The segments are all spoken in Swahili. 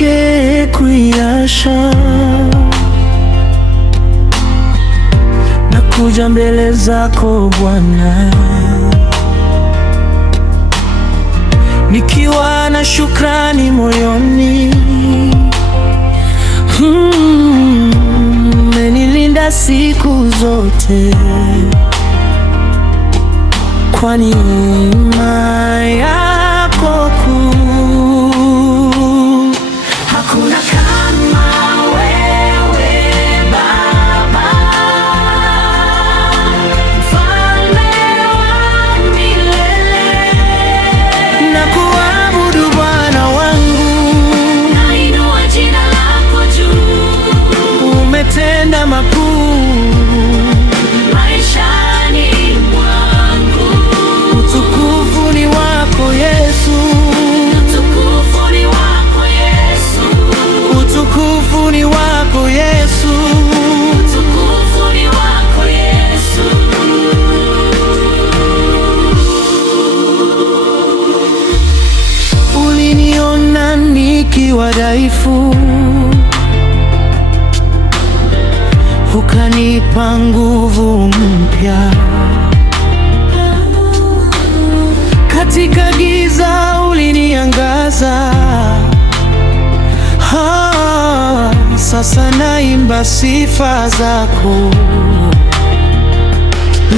yake kuiasha, na kuja mbele zako Bwana, nikiwa na shukrani moyoni. Umenilinda siku zote, kwa neema yako kuu. Hakuna kama wewe Baba, Mfalme wa milele. Nakuabudu Bwana wangu, Nainua jina lako juu. umetenda makuu Maishani mwangu. utukufu ni wako Yesu, Utukufu ni wako Yesu. utukufu ni wako Yesu. Utukufu ni wako Yesu. Uliniona nikiwa dhaifu, ukanipa nguvu mpya. Katika giza uliniangaza. Sasa naimba sifa zako.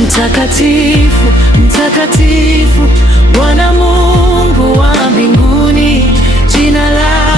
Mtakatifu, mtakatifu, Bwana Mungu wa mbinguni, jina lako